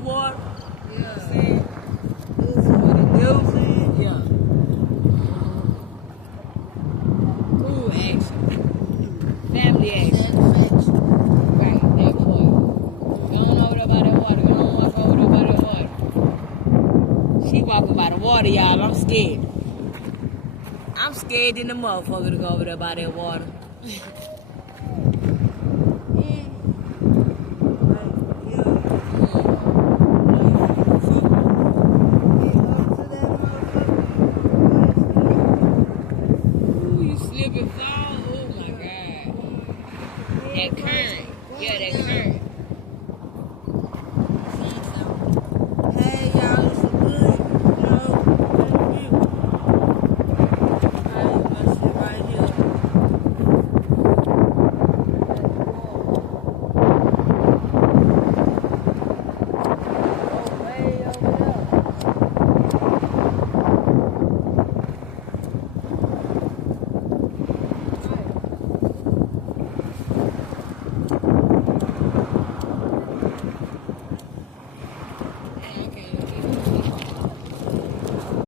good water. Yeah. You know what I'm saying? Good for the deuces. Yeah. Cool action. Family action. Satisfaction. Right, that part. Go on over there by that water. Go on walk over there by that water. She walking by the water, y'all. I'm scared. I'm scared in the motherfucker to go over there by that water.